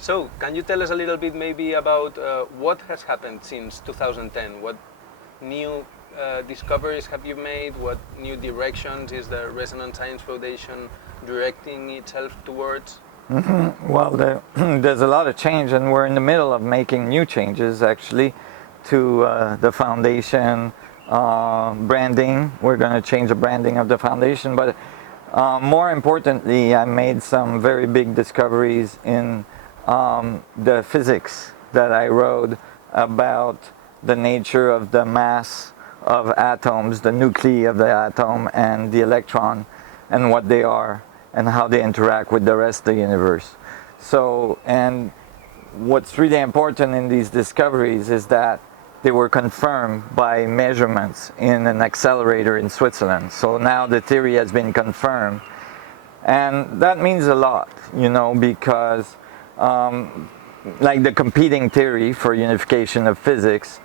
So, can you tell us a little bit maybe about what has happened since 2010? What new discoveries have you made? What new directions is the Resonance Science Foundation directing itself towards? Well, there's a lot of change, and we're in the middle of making new changes actually to the foundation branding. We're going to change the branding of the foundation, but more importantly, I made some very big discoveries in the physics that I wrote about the nature of the mass of atoms, the nuclei of the atom and the electron, and what they are and how they interact with the rest of the universe. So, and what's really important in these discoveries is that they were confirmed by measurements in an accelerator in Switzerland. So now the theory has been confirmed. And that means a lot, because like the competing theory for unification of physics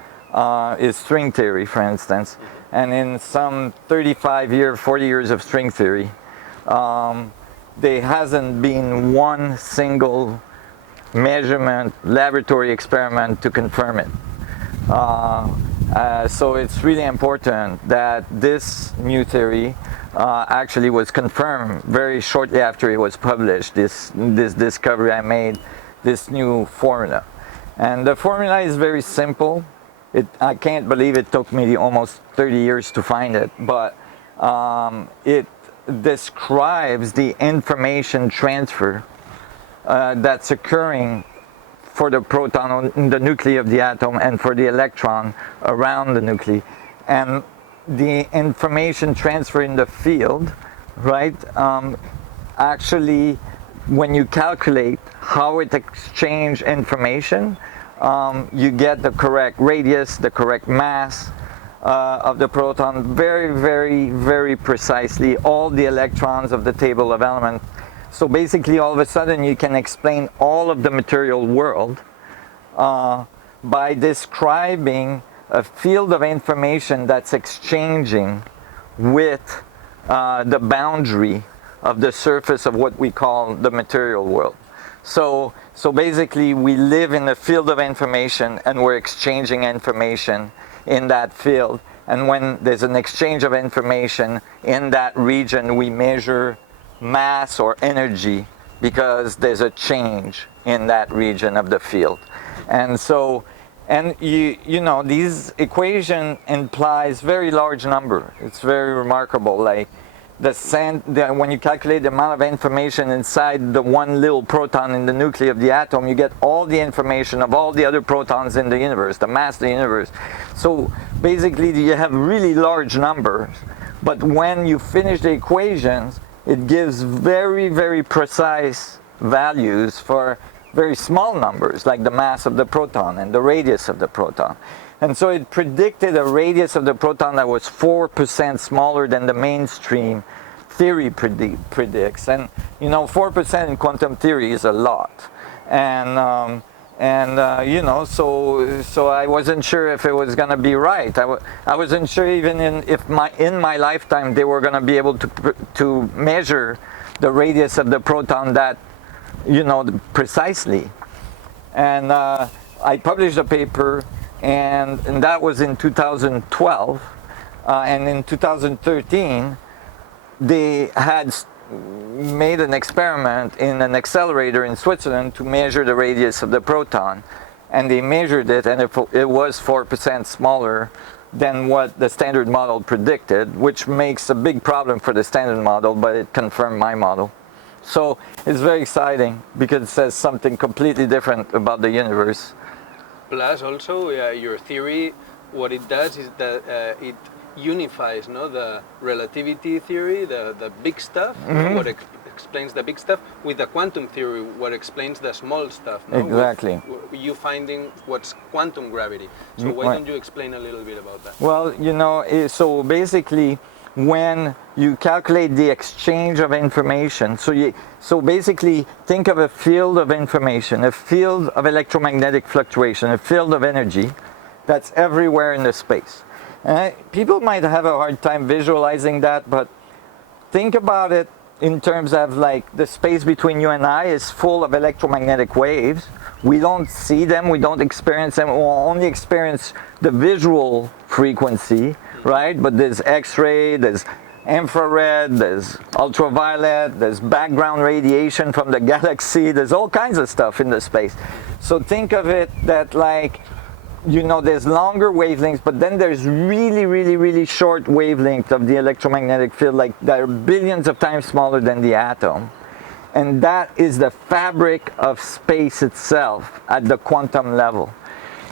is string theory, for instance. And in some 40 years of string theory, there hasn't been one single measurement, laboratory experiment to confirm it. So it's really important that this new theory actually was confirmed very shortly after it was published, this discovery I made, this new formula. And the formula is very simple. I can't believe it took me almost 30 years to find it, but it describes the information transfer that's occurring for the proton in the nuclei of the atom and for the electron around the nuclei. And the information transfer in the field, right, actually, when you calculate how it exchanges information, you get the correct radius, the correct mass of the proton, very, very, very precisely, all the electrons of the table of elements. So basically, all of a sudden, you can explain all of the material world by describing a field of information that's exchanging with the boundary of the surface of what we call the material world. So basically, we live in a field of information, and we're exchanging information in that field. And when there's an exchange of information in that region, we measure mass or energy because there's a change in that region of the field. And so, and these equation implies very large number. It's very remarkable. Like when you calculate the amount of information inside the one little proton in the nuclei of the atom, you get all the information of all the other protons in the universe, the mass of the universe. So basically, you have really large numbers. But when you finish the equations, it gives very, very precise values for very small numbers, like the mass of the proton and the radius of the proton. And so it predicted a radius of the proton that was 4% smaller than the mainstream theory predicts. And 4% in quantum theory is a lot. And so I wasn't sure if it was going to be right. I wasn't sure even if in my lifetime they were going to be able to measure the radius of the proton that, precisely. And I published a paper, and that was in 2012. And in 2013, they had made an experiment in an accelerator in Switzerland to measure the radius of the proton, and they measured it, and it was 4% smaller than what the standard model predicted, which makes a big problem for the standard model, but it confirmed my model. So it's very exciting because it says something completely different about the universe. Plus also your theory, what it does is that it unifies the relativity theory, the big stuff, what explains the big stuff, with the quantum theory, what explains the small stuff. Exactly. With you finding what's quantum gravity. So why don't you explain a little bit about that? Well, so basically, when you calculate the exchange of information, so basically think of a field of information, a field of electromagnetic fluctuation, a field of energy that's everywhere in the space. People might have a hard time visualizing that, but think about it in terms of like the space between you and I is full of electromagnetic waves. We don't see them, we don't experience them, we'll only experience the visual frequency, right? But there's X-ray, there's infrared, there's ultraviolet, there's background radiation from the galaxy, there's all kinds of stuff in the space. So think of it that like, you know, there's longer wavelengths, but then there's really, really, really short wavelengths of the electromagnetic field, like that are billions of times smaller than the atom. And that is the fabric of space itself at the quantum level.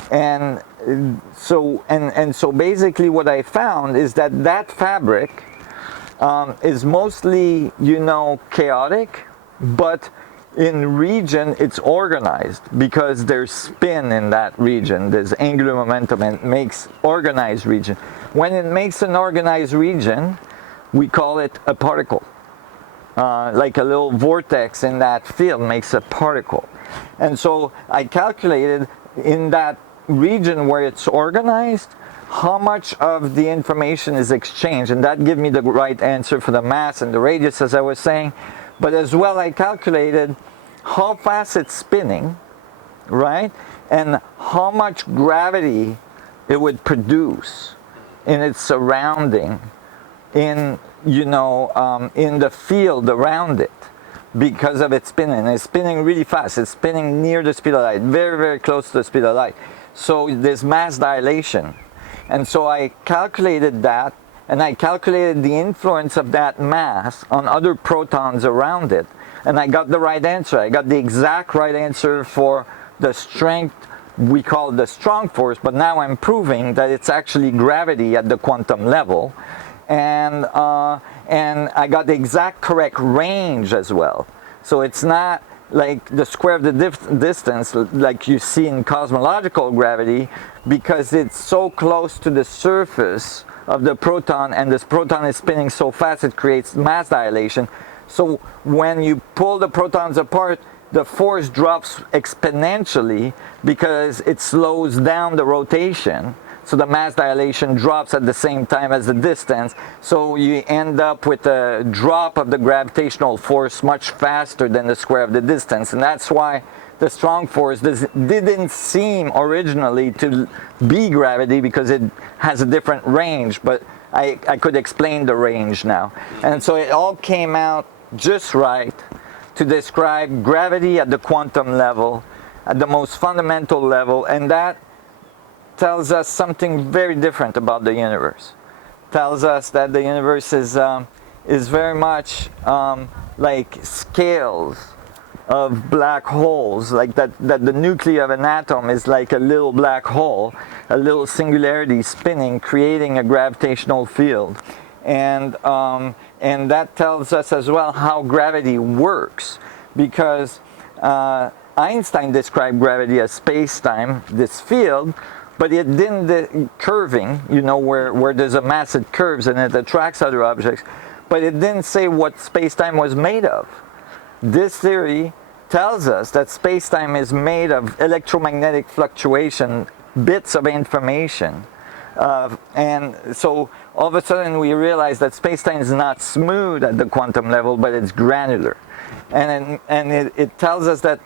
And so basically what I found is that that fabric is mostly, you know, chaotic, but in region it's organized because there's spin in that region, there's angular momentum, and it makes organized region. When it makes an organized region, we call it a particle. Like a little vortex in that field makes a particle. And so I calculated in that region where it's organized, how much of the information is exchanged, and that gave me the right answer for the mass and the radius, as I was saying. But as well, I calculated how fast it's spinning, right? And how much gravity it would produce in its surrounding, in, you know, in the field around it, because of its spinning. And it's spinning really fast. It's spinning near the speed of light, very, very close to the speed of light. So there's mass dilation. And so I calculated that, and I calculated the influence of that mass on other protons around it. And I got the right answer. I got the exact right answer for the strength, we call it the strong force, but now I'm proving that it's actually gravity at the quantum level. And I got the exact correct range as well. So it's not like the square of the distance like you see in cosmological gravity, because it's so close to the surface of the proton, and this proton is spinning so fast it creates mass dilation. So when you pull the protons apart, the force drops exponentially because it slows down the rotation. So the mass dilation drops at the same time as the distance. So you end up with a drop of the gravitational force much faster than the square of the distance. And that's why the strong force didn't seem originally to be gravity, because it has a different range. But I could explain the range now. And so it all came out just right to describe gravity at the quantum level, at the most fundamental level. And that tells us something very different about the universe. Tells us that the universe is very much like scales of black holes, like that the nucleus of an atom is like a little black hole, a little singularity spinning, creating a gravitational field. And that tells us as well how gravity works, because Einstein described gravity as space-time, this field, but it didn't, curving, you know, where there's a mass, it curves and it attracts other objects, but it didn't say what space-time was made of. This theory tells us that space-time is made of electromagnetic fluctuation, bits of information. And so all of a sudden we realize that space-time is not smooth at the quantum level, but it's granular. And it tells us that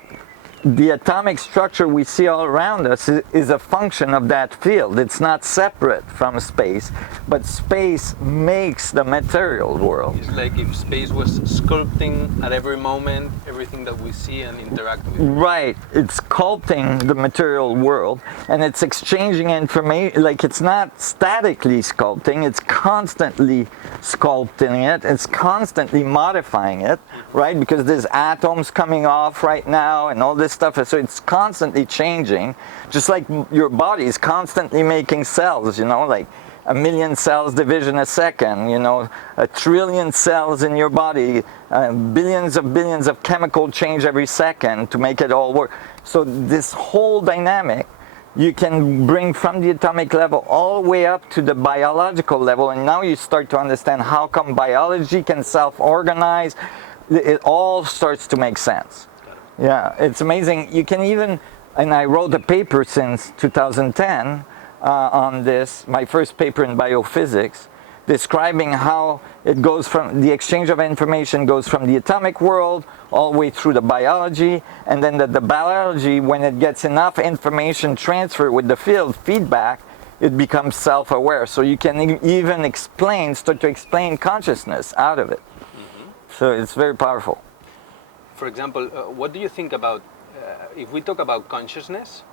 the atomic structure we see all around us is a function of that field. It's not separate from space, but space makes the material world. It's like if space was sculpting at every moment everything that we see and interact with. Right, it's sculpting the material world, and it's exchanging information. Like, it's not statically sculpting, it's constantly sculpting it, it's constantly modifying it, right? Because there's atoms coming off right now and all this stuff, so it's constantly changing, just like your body is constantly making cells, you know, like 1 million cells division a second, you know, 1 trillion cells in your body, billions of chemical change every second to make it all work. So this whole dynamic you can bring from the atomic level all the way up to the biological level, and now you start to understand how come biology can self-organize. It all starts to make sense. Yeah, it's amazing. You can even, and I wrote a paper since 2010 on this, my first paper in biophysics, describing how it goes from the exchange of information goes from the atomic world all the way through the biology, and then the biology, when it gets enough information transfer with the field feedback, it becomes self-aware. So you can even start to explain consciousness out of it. So it's very powerful. For example, what do you think about, if we talk about consciousness,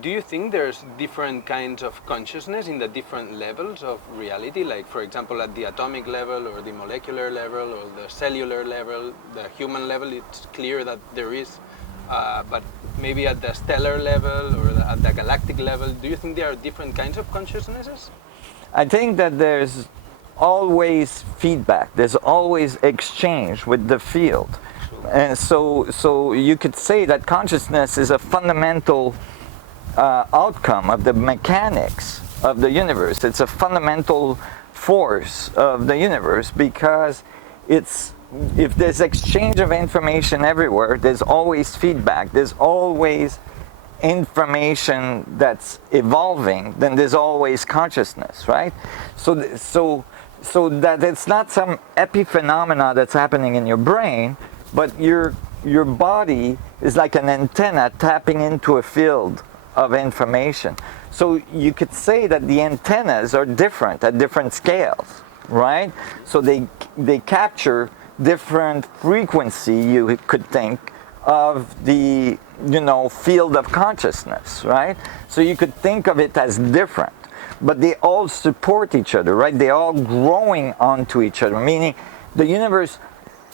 do you think there's different kinds of consciousness in the different levels of reality? Like, for example, at the atomic level or the molecular level or the cellular level, the human level, it's clear that there is. But maybe at the stellar level or at the galactic level, do you think there are different kinds of consciousnesses? I think that there's always feedback. There's always exchange with the field. And so you could say that consciousness is a fundamental outcome of the mechanics of the universe. It's a fundamental force of the universe, because if there's exchange of information everywhere, there's always feedback, there's always information that's evolving, then there's always consciousness, right? So that it's not some epiphenomena that's happening in your brain, but your body is like an antenna tapping into a field of information. So you could say that the antennas are different at different scales, right? So they capture different frequency, you could think, of the field of consciousness, right? So you could think of it as different, but they all support each other, right? They're all growing onto each other, meaning the universe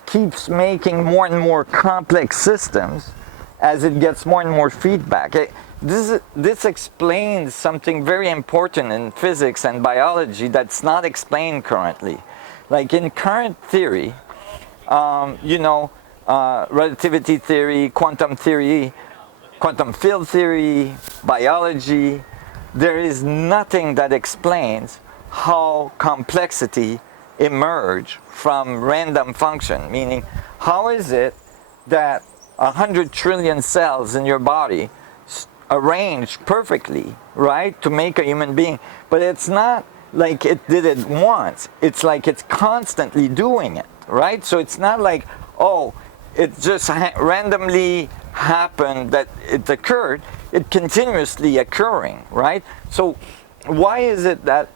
keeps making more and more complex systems as it gets more and more feedback. This explains something very important in physics and biology that's not explained currently. Like in current theory, relativity theory, quantum field theory, biology, there is nothing that explains how complexity emerge from random function. Meaning, how is it that 100 trillion cells in your body arranged perfectly, right, to make a human being? But it's not like it did it once. It's like it's constantly doing it, right? So it's not like, oh, it just randomly happened that it occurred. It continuously occurring, right? So why is it that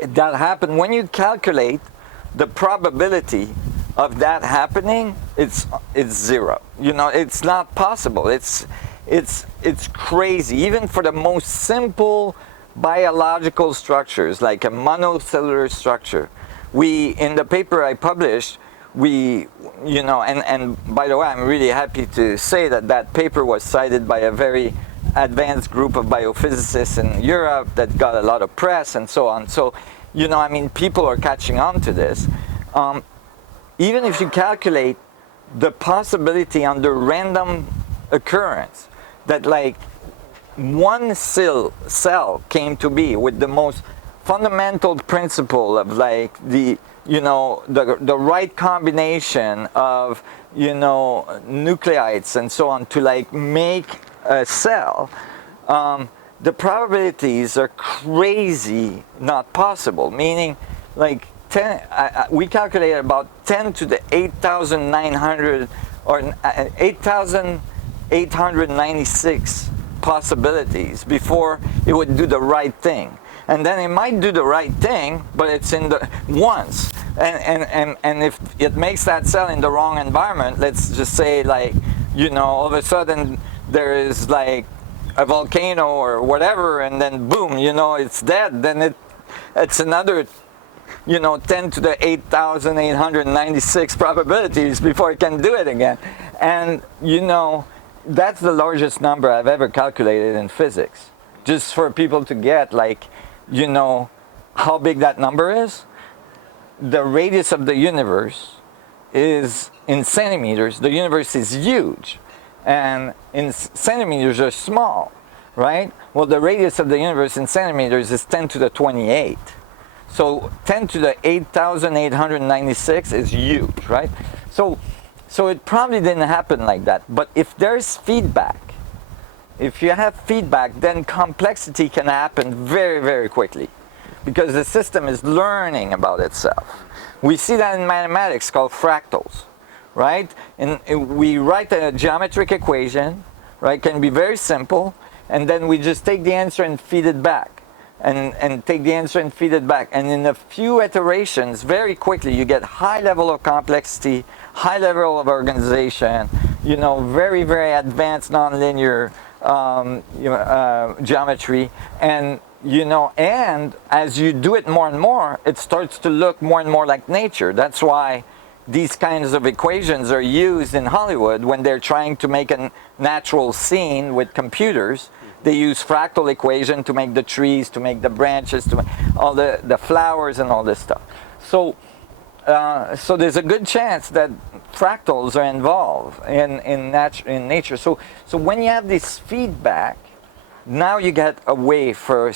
happened? When you calculate the probability of that happening, it's zero. It's not possible. It's crazy. Even for the most simple biological structures, like a monocellular structure, in the paper I published, and by the way, I'm really happy to say that paper was cited by a very advanced group of biophysicists in Europe that got a lot of press and so on. So, people are catching on to this. Even if you calculate the possibility under random occurrence that like one cell came to be with the most fundamental principle of like the right combination of nucleides and so on to like make a cell, the probabilities are crazy not possible, meaning like we calculated about 10 to the 8,900 or 8,896 possibilities before it would do the right thing. And then it might do the right thing, but it's in the once. And if it makes that cell in the wrong environment, let's just say like, all of a sudden there is like a volcano or whatever, and then boom, it's dead, then it's another 10 to the 8,896 probabilities before it can do it again. And that's the largest number I've ever calculated in physics. Just for people to get like, how big that number is. The radius of the universe is in centimeters. The universe is huge, and in centimeters are small, right? Well, the radius of the universe in centimeters is 10 to the 28. So 10 to the 8,896 is huge, right? So it probably didn't happen like that. But if there's feedback, if you have feedback, then complexity can happen very, very quickly. because the system is learning about itself. We see that in mathematics called fractals, right? And we write a geometric equation, right? Can be very simple, and then we just take the answer and feed it back, and take the answer and feed it back. And in a few iterations, very quickly, you get high level of complexity, high level of organization, you know, very, very advanced nonlinear geometry, and you know, and as you do it more and more, it starts to look more and more like nature. That's why these kinds of equations are used in Hollywood when they're trying to make a natural scene with computers. They use fractal equation to make the trees, to make the branches, to make all the flowers and all this stuff. So so there's a good chance that fractals are involved in nature. So when you have this feedback, now you get a way for,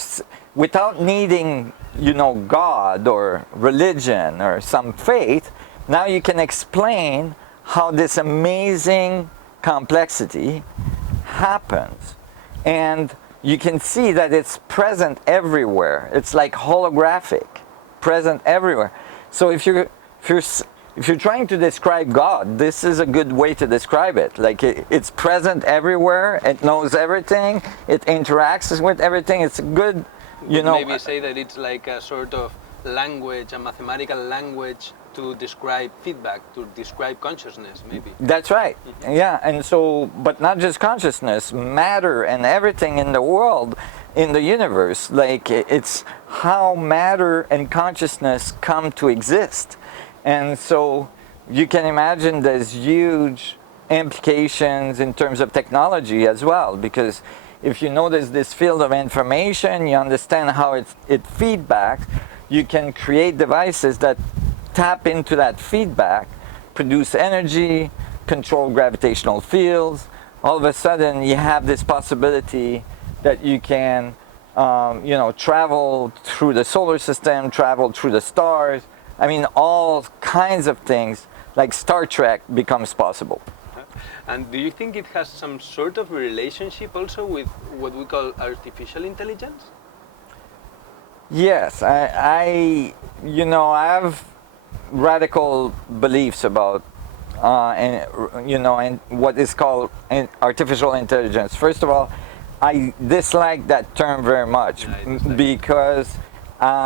without needing, you know, God or religion or some faith, now you can explain how this amazing complexity happens. And you can see that it's present everywhere. It's like holographic, present everywhere. So if you're trying to describe God, this is a good way to describe it. Like it's present everywhere. It knows everything. It interacts with everything. It's a good, you know. Maybe say that it's like a sort of language, a mathematical language to describe feedback, to describe consciousness, maybe. That's right. Mm-hmm. Yeah, and so, but not just consciousness, matter and everything in the world, in the universe. Like it's how matter and consciousness come to exist. And so you can imagine there's huge implications in terms of technology as well, because if you notice this field of information, you understand how it feedbacks, you can create devices that tap into that feedback, produce energy, control gravitational fields. All of a sudden you have this possibility that you can you know, travel through the solar system, travel through the stars. I mean, all kinds of things, like Star Trek, becomes possible. And do you think it has some sort of relationship also with what we call artificial intelligence? Yes, I you know, I have radical beliefs about and you know, and what is called artificial intelligence. First of all, I dislike that term very much because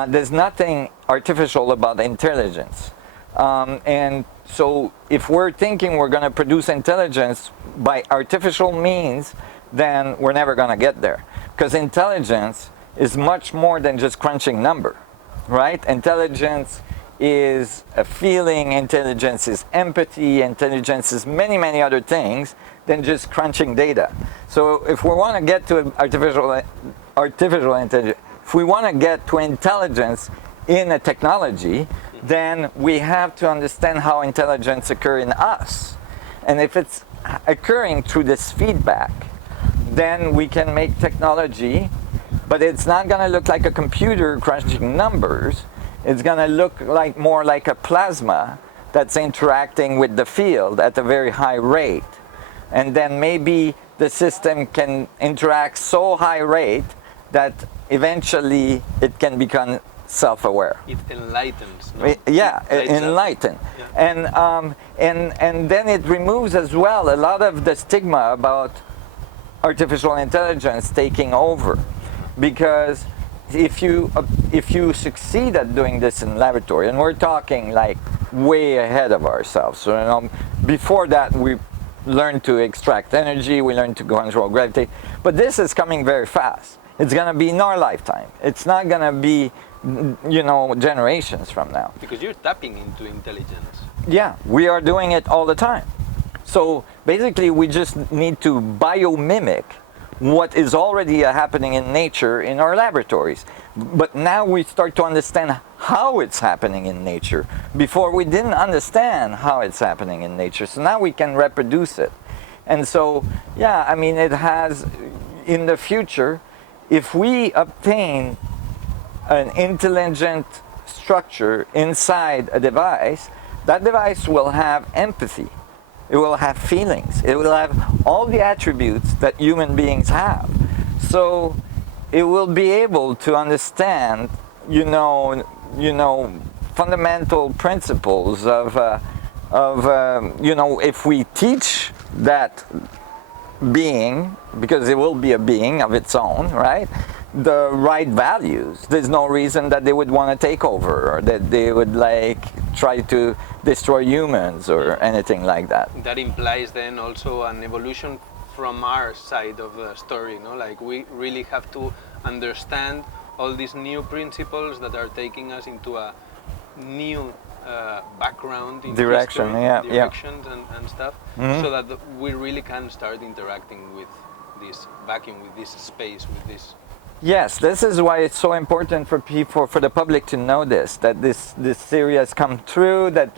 there's nothing artificial about intelligence. And so if we're thinking we're going to produce intelligence by artificial means, then we're never going to get there. Because intelligence is much more than just crunching number, right? Intelligence is a feeling, intelligence is empathy, intelligence is many, many other things than just crunching data. So if we want to get to artificial intelligence, if we want to get to intelligence in a technology, then we have to understand how intelligence occurs in us. And if it's occurring through this feedback, then we can make technology, but it's not going to look like a computer crunching numbers. It's going to look like more like a plasma that's interacting with the field at a very high rate. And then maybe the system can interact so high rate that eventually it can become self-aware. It enlightens. No? Yeah, enlighten. Yeah. And then it removes as well a lot of the stigma about artificial intelligence taking over, because if you succeed at doing this in laboratory, and we're talking like way ahead of ourselves. So you know, before that we learned to extract energy, we learned to control gravity, but this is coming very fast. It's going to be in our lifetime. It's not going to be, you know, generations from now. Because you're tapping into intelligence. Yeah, we are doing it all the time. So basically we just need to biomimic what is already happening in nature in our laboratories. But now we start to understand how it's happening in nature. Before we didn't understand how it's happening in nature. So now we can reproduce it. And so, yeah, I mean, it has, in the future, if we obtain an intelligent structure inside a device, that device will have empathy. It will have feelings. It will have all the attributes that human beings have. So it will be able to understand fundamental principles of if we teach that being, because it will be a being of its own, right? The right values. There's no reason that they would want to take over, or that they would try to destroy humans or anything like that. That implies then also an evolution from our side of the story, no? Like we really have to understand all these new principles that are taking us into a new background in direction, history, directions and stuff, so that we really can start interacting with this vacuum, with this space, with this. Yes, this is why it's so important for people, for the public to know this, that this theory has come through, that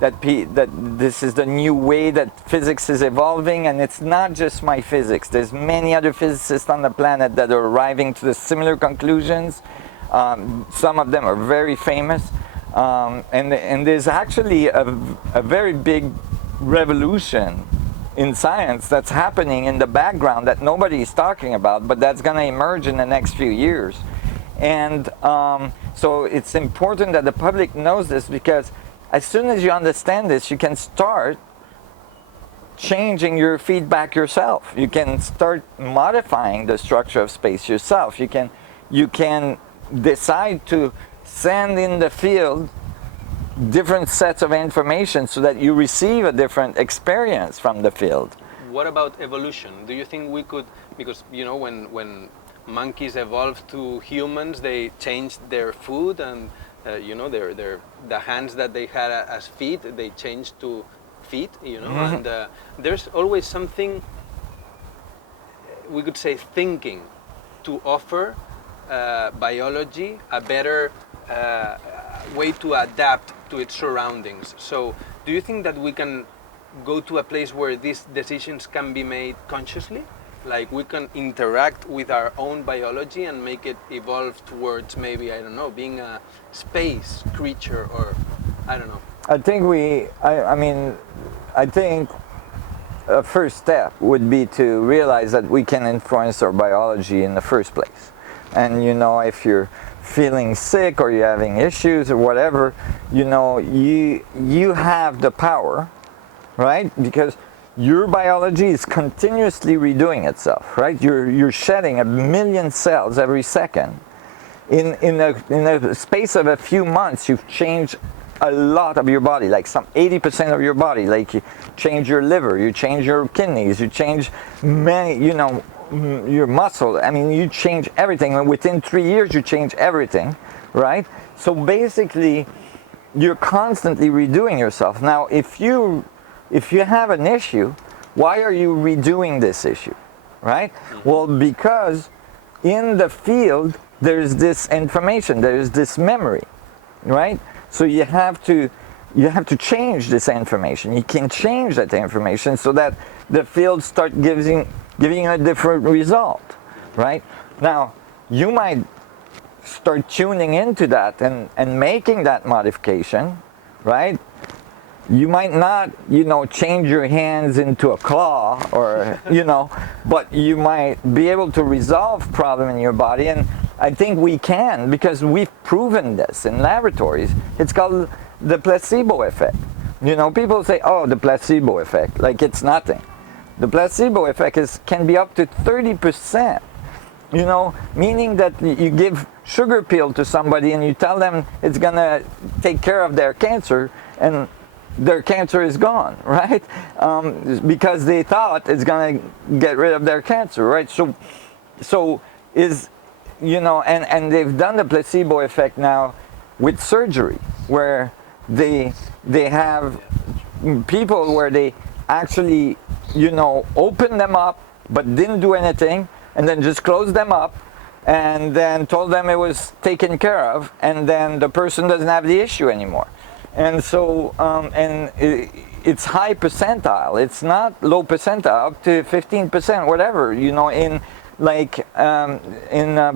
this is the new way that physics is evolving, and it's not just my physics. There's many other physicists on the planet that are arriving to the similar conclusions. Some of them are very famous, and there's actually a very big revolution in science that's happening in the background that nobody is talking about, but that's going to emerge in the next few years. And so it's important that the public knows this, because as soon as you understand this, you can start changing your feedback yourself. You can start modifying the structure of space yourself. You can decide to send in the field different sets of information so that you receive a different experience from the field. What about evolution? Do you think we could, because when monkeys evolved to humans, they changed their food, and the hands that they had as feet, they changed to feet, and there's always something, we could say, thinking to offer biology a better way to adapt to its surroundings. So do you think that we can go to a place where these decisions can be made consciously? Like we can interact with our own biology and make it evolve towards maybe, I don't know, being a space creature, or I don't know. I think a first step would be to realize that we can influence our biology in the first place. And if you're feeling sick or you're having issues or whatever, you have the power, right? Because your biology is continuously redoing itself, right? You're shedding 1 million cells every second. In a space of a few months, you've changed a lot of your body, like some 80% of your body. Like you change your liver, you change your kidneys, you change many, your muscle. I mean, you change everything. Within 3 years, you change everything, right? So basically, you're constantly redoing yourself. Now, if you have an issue, why are you redoing this issue, right? Well, because in the field, there's this information, there's this memory, right? So you have to change this information. You can change that information so that the field start giving you a different result, right? Now, you might start tuning into that and making that modification, right? You might not, change your hands into a claw, or, but you might be able to resolve problem in your body. And I think we can, because we've proven this in laboratories. It's called the placebo effect. People say, oh, the placebo effect, like it's nothing. The placebo effect can be up to 30%, meaning that you give sugar pill to somebody and you tell them it's gonna take care of their cancer, and their cancer is gone, right? Because they thought it's gonna get rid of their cancer, right? So is, and they've done the placebo effect now with surgery, where they have people where they actually, opened them up but didn't do anything, and then just closed them up and then told them it was taken care of, and then the person doesn't have the issue anymore. And so, it's high percentile. It's not low percentile, up to 15%, whatever, in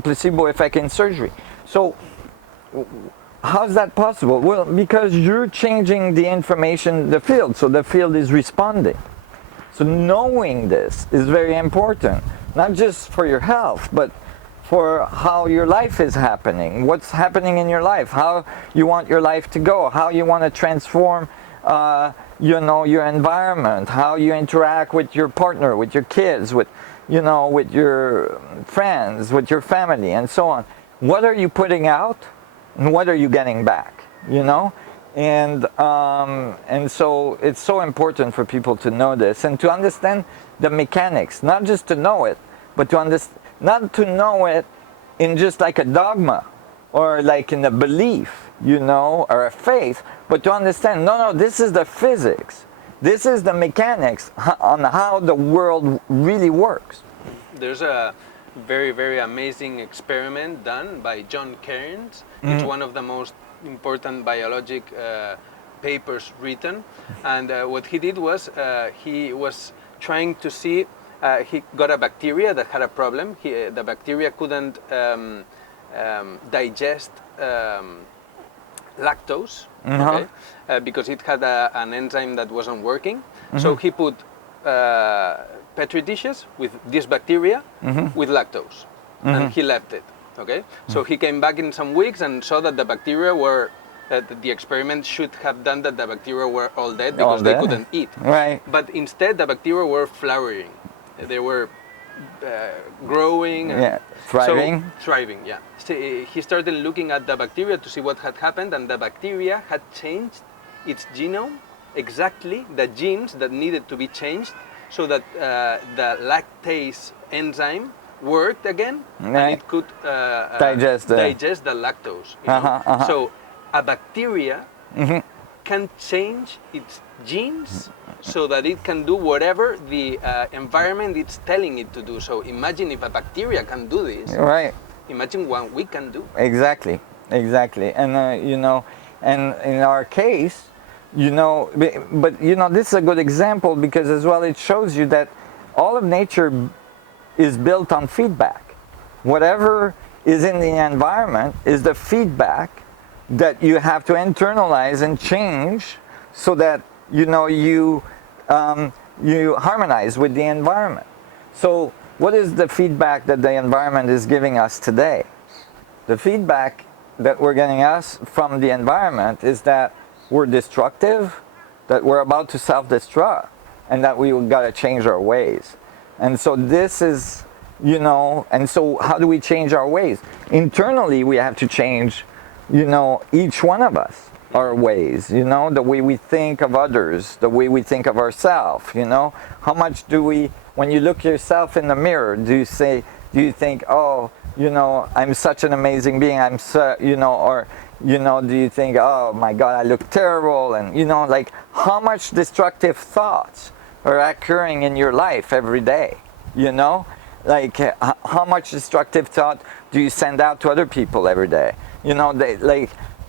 placebo effect in surgery. So how's that possible? Well, because you're changing the information, the field, so the field is responding. So knowing this is very important, not just for your health, but for how your life is happening, what's happening in your life, how you want your life to go, how you want to transform your environment, how you interact with your partner, with your kids, with your friends, with your family, and so on. What are you putting out, and what are you getting back? And so it's so important for people to know this and to understand the mechanics, not just to know it, but to not to know it in just like a dogma or like in a belief, or a faith, but to understand, no, this is the physics. This is the mechanics on how the world really works. There's a very, very amazing experiment done by John Cairns. It's one of the most important biologic papers written. And what he did was he was trying to see, he got a bacteria that had a problem. The bacteria couldn't digest lactose, okay? Because it had an enzyme that wasn't working. So he put petri dishes with this bacteria with lactose, and he left it. Okay, so he came back in some weeks and saw that the bacteria were. The experiment should have done that the bacteria were all dead because they couldn't eat. Right. But instead, the bacteria were flowering. They were growing. And thriving. So, thriving, yeah. So he started looking at the bacteria to see what had happened, and the bacteria had changed its genome, exactly the genes that needed to be changed so that the lactase enzyme worked again, and it could digest the lactose. So a bacteria can change its genes so that it can do whatever the environment is telling it to do. So imagine if a bacteria can do this. Right. Imagine what we can do. Exactly. And and in our case, but this is a good example because as well it shows you that all of nature is built on feedback. Whatever is in the environment is the feedback that you have to internalize and change so that you harmonize with the environment. So what is the feedback that the environment is giving us today? The feedback that we're getting us from the environment is that we're destructive, that we're about to self-destruct, and that we got to change our ways. And so this is, and so how do we change our ways? Internally, we have to change, each one of us, our ways, the way we think of others, the way we think of ourselves, how much do we, when you look yourself in the mirror, do you think, oh, I'm such an amazing being, I'm so, or, do you think, oh my God, I look terrible, and, like how much destructive thoughts are occurring in your life every day, like how much destructive thought do you send out to other people every day,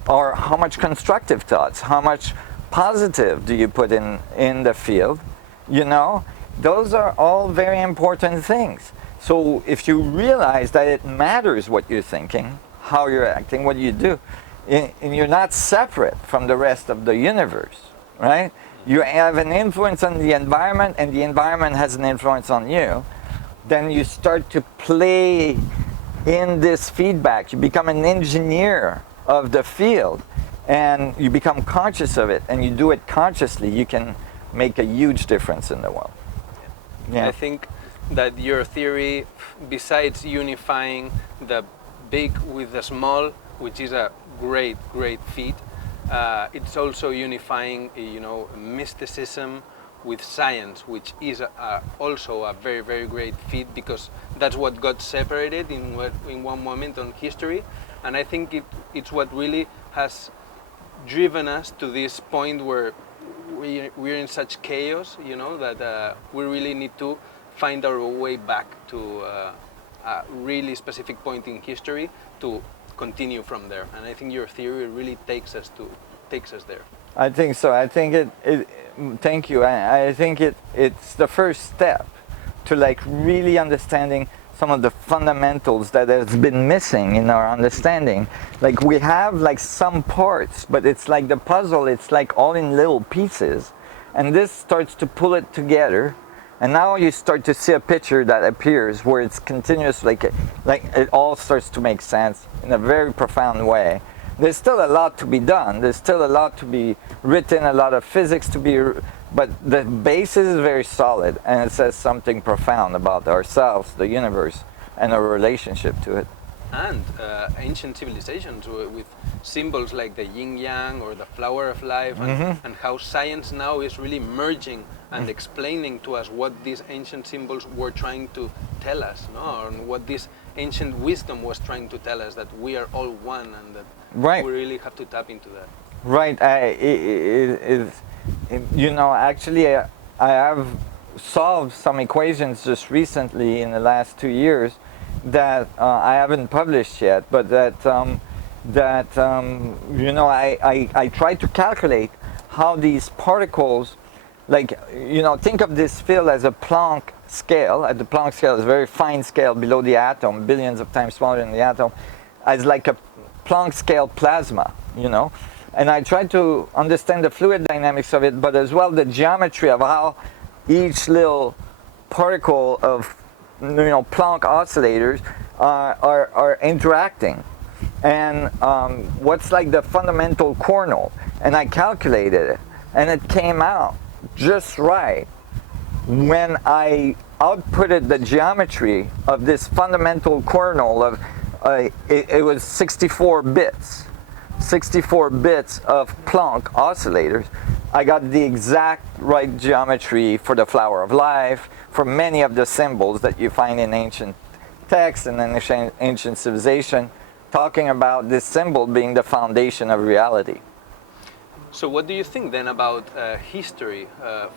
or how much constructive thoughts, how much positive do you put in the field, those are all very important things. So if you realize that it matters what you're thinking, how you're acting, what you do, and you're not separate from the rest of the universe, right? You have an influence on the environment and the environment has an influence on you, then you start to play in this feedback. You become an engineer of the field and you become conscious of it and you do it consciously. You can make a huge difference in the world. Yeah. I think that your theory, besides unifying the big with the small, which is a great feat, it's also unifying, mysticism with science, which is also a very great feat, because that's what got separated in one moment on history, and I think it's what really has driven us to this point where we're in such chaos, that we really need to find our way back to a really specific point in history to continue from there. And I think your theory really takes us there. I think so. I think thank you. I think it's the first step to really understanding some of the fundamentals that has been missing in our understanding. We have some parts, but it's like the puzzle, it's all in little pieces. And this starts to pull it together And now you start to see a picture that appears where it's continuous, like it all starts to make sense in a very profound way. There's still a lot to be done. There's still a lot to be written, a lot of physics to be, but the basis is very solid, and it says something profound about ourselves, the universe, and our relationship to it. And ancient civilizations with symbols like the yin yang or the flower of life, and how science now is really merging and explaining to us what these ancient symbols were trying to tell us, no? And what this ancient wisdom was trying to tell us, that we are all one, and that we really have to tap into that. Right. Actually, I have solved some equations just recently in the last 2 years that I haven't published yet, but that I tried to calculate how these particles, like, think of this field as a Planck scale. At the Planck scale, it's a very fine scale below the atom, billions of times smaller than the atom, as like a Planck scale plasma, And I tried to understand the fluid dynamics of it, but as well the geometry of how each little particle of Planck oscillators are interacting, and what's like the fundamental kernel. And I calculated it, and it came out just right when I outputted the geometry of this fundamental kernel of it was 64 bits. 64 bits of Planck oscillators. I got the exact right geometry for the flower of life, for many of the symbols that you find in ancient texts and in ancient civilization, talking about this symbol being the foundation of reality. So what do you think then about history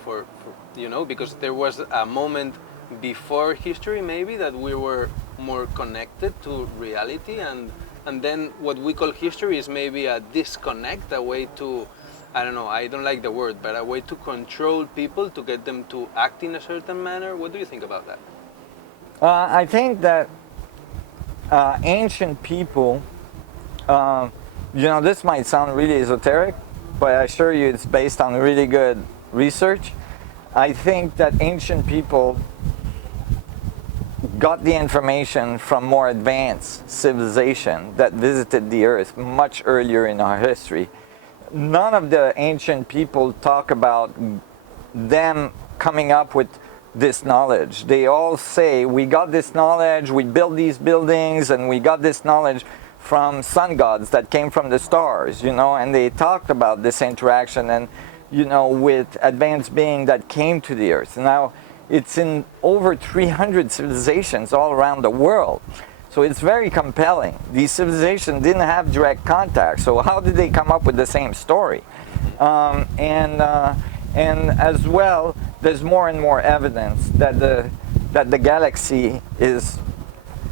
for because there was a moment before history maybe that we were more connected to reality, and then what we call history is maybe a disconnect, a way to, I don't know, I don't like the word, but a way to control people, to get them to act in a certain manner. What do you think about that? I think that ancient people, this might sound really esoteric, but I assure you it's based on really good research. I think that ancient people got the information from more advanced civilization that visited the earth much earlier in our history. None of the ancient people talk about them coming up with this knowledge. They all say, we got this knowledge, we built these buildings, and we got this knowledge from sun gods that came from the stars, and they talked about this interaction and, with advanced being that came to the earth. Now, it's in over 300 civilizations all around the world. So it's very compelling. These civilizations didn't have direct contact, so how did they come up with the same story? And as well, there's more and more evidence that the galaxy is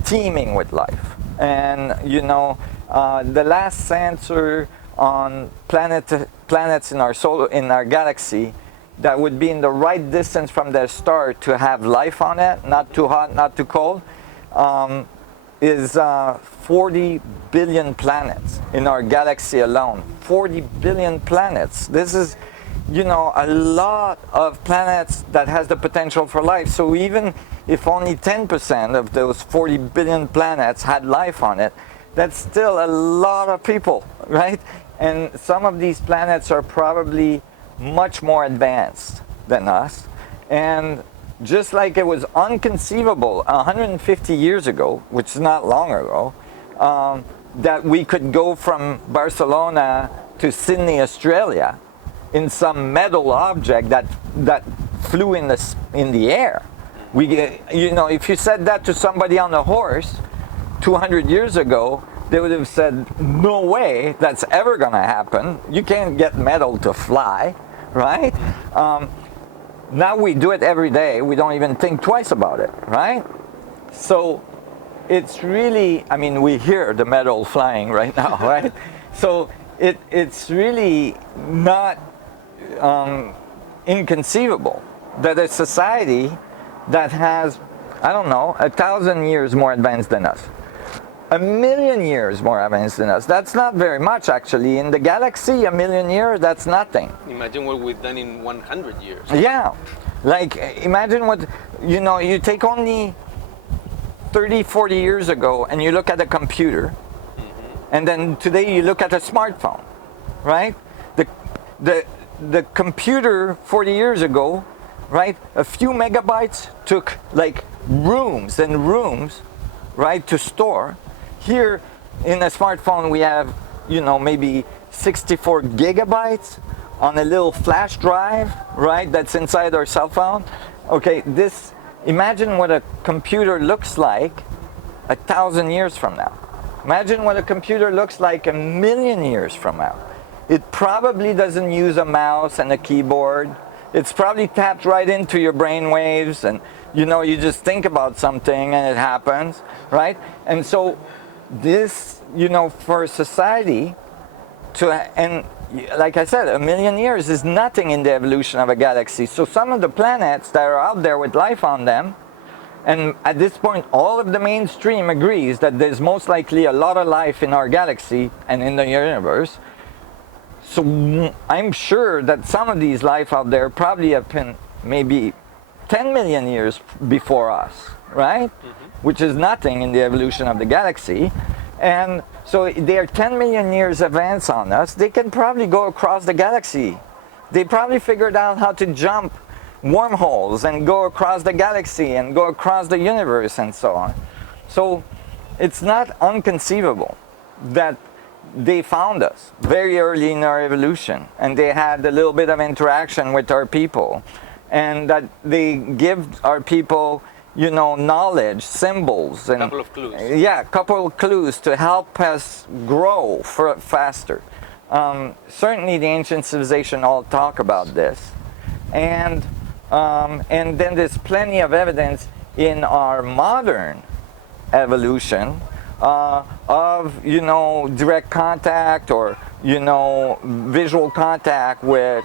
teeming with life. And the last sensor on planets in our galaxy that would be in the right distance from their star to have life on it, not too hot, not too cold, is 40 billion planets in our galaxy alone. 40 billion planets. This is, a lot of planets that has the potential for life. So even if only 10% of those 40 billion planets had life on it, that's still a lot of people, right? And some of these planets are probably much more advanced than us. And just like it was unconceivable 150 years ago, which is not long ago, that we could go from Barcelona to Sydney, Australia, in some metal object that flew in the air. If you said that to somebody on a horse 200 years ago, they would have said, no way, that's ever going to happen. You can't get metal to fly, right? Now we do it every day. We don't even think twice about it, right? So it's really, we hear the metal flying right now, right? So it's really not inconceivable that a society that has, 1,000 years more advanced than us, 1,000,000 years more advanced than us. That's not very much, actually. In the galaxy, 1,000,000 years, that's nothing. Imagine what we've done in 100 years. Yeah, like imagine what, you take only 30, 40 years ago and you look at a computer, and then today you look at a smartphone, right? The computer 40 years ago, right, a few megabytes took like rooms and rooms, right, to store. Here in a smartphone we have, maybe 64 gigabytes on a little flash drive, right, that's inside our cell phone. Okay, imagine what a computer looks like 1,000 years from now. Imagine what a computer looks like 1,000,000 years from now. It probably doesn't use a mouse and a keyboard. It's probably tapped right into your brain waves, and you just think about something and it happens, right? And so this, for society and like I said, 1,000,000 years is nothing in the evolution of a galaxy. So some of the planets that are out there with life on them, and at this point all of the mainstream agrees that there's most likely a lot of life in our galaxy and in the universe. So I'm sure that some of these life out there probably have been maybe 10,000,000 years before us, right? Which is nothing in the evolution of the galaxy. And so they're 10,000,000 years advance on us. They can probably go across the galaxy. They probably figured out how to jump wormholes and go across the galaxy and go across the universe and so on. So it's not inconceivable that they found us very early in our evolution, and they had a little bit of interaction with our people, and that they give our people, knowledge, symbols, and a couple of clues. Yeah, a couple of clues to help us grow faster. Certainly, the ancient civilization all talk about this, and then there's plenty of evidence in our modern evolution of direct contact or visual contact with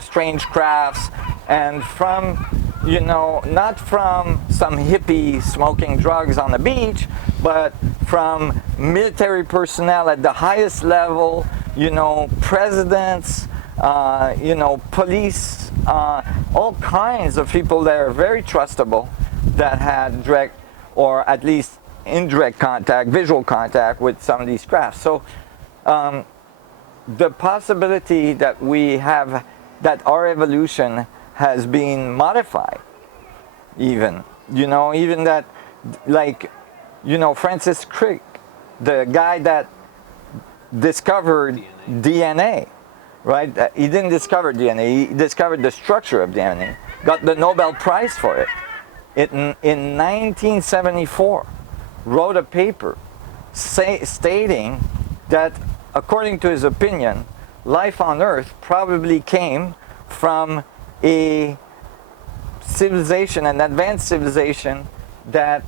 strange crafts, and from not from some hippie smoking drugs on the beach, but from military personnel at the highest level, presidents, police, all kinds of people that are very trustable, that had direct or at least indirect contact, visual contact with some of these crafts. So the possibility that we have, that our evolution has been modified, even that, like, Francis Crick, the guy that discovered DNA, right? He didn't discover DNA, he discovered the structure of DNA, got the Nobel Prize for it. In 1974, wrote a paper stating that, according to his opinion, life on Earth probably came from a civilization, an advanced civilization that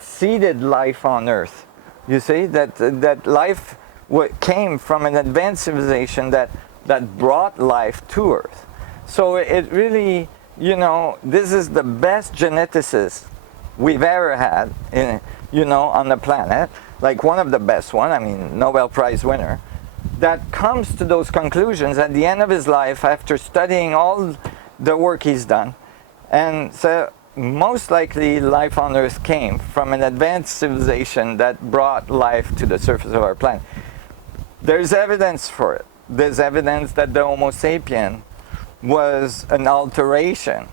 seeded life on Earth. You see, that life came from an advanced civilization that brought life to Earth. So it really, this is the best geneticist we've ever had, on the planet, like one of the best one, Nobel Prize winner, that comes to those conclusions at the end of his life after studying all the work he's done. And so most likely life on Earth came from an advanced civilization that brought life to the surface of our planet. There's evidence for it. There's evidence that the Homo sapien was an alteration,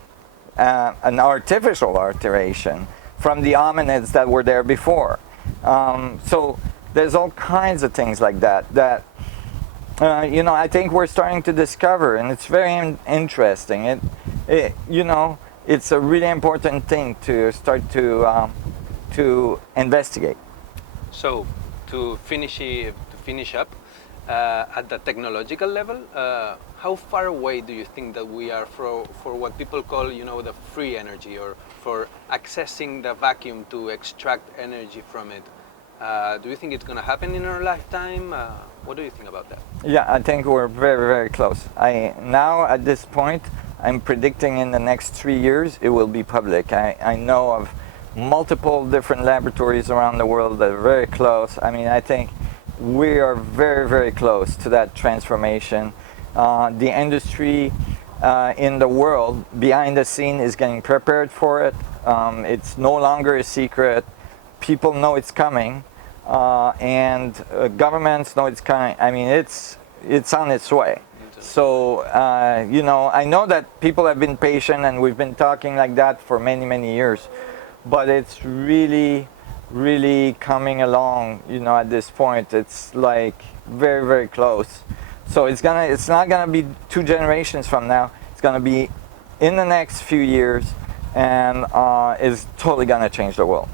an artificial alteration from the hominids that were there before. So there's all kinds of things like that I think we're starting to discover, and it's very interesting. It's a really important thing to start to investigate. So to finish up, at the technological level, how far away do you think that we are for what people call, the free energy, or for accessing the vacuum to extract energy from it? Do you think it's going to happen in our lifetime? What do you think about that? Yeah, I think we're very, very close. Now at this point, I'm predicting in the next 3 years it will be public. I know of multiple different laboratories around the world that are very close. I mean, I think we are very, very close to that transformation. The industry in the world behind the scene is getting prepared for it. It's no longer a secret. People know it's coming, and governments know it's coming. I mean, it's on its way. So, you know, I know that people have been patient and we've been talking like that for many, many years, but it's really, really coming along, you know, at this point. It's like very, very close. So it's not gonna be 2 generations from now. It's gonna be in the next few years, and it's totally gonna change the world.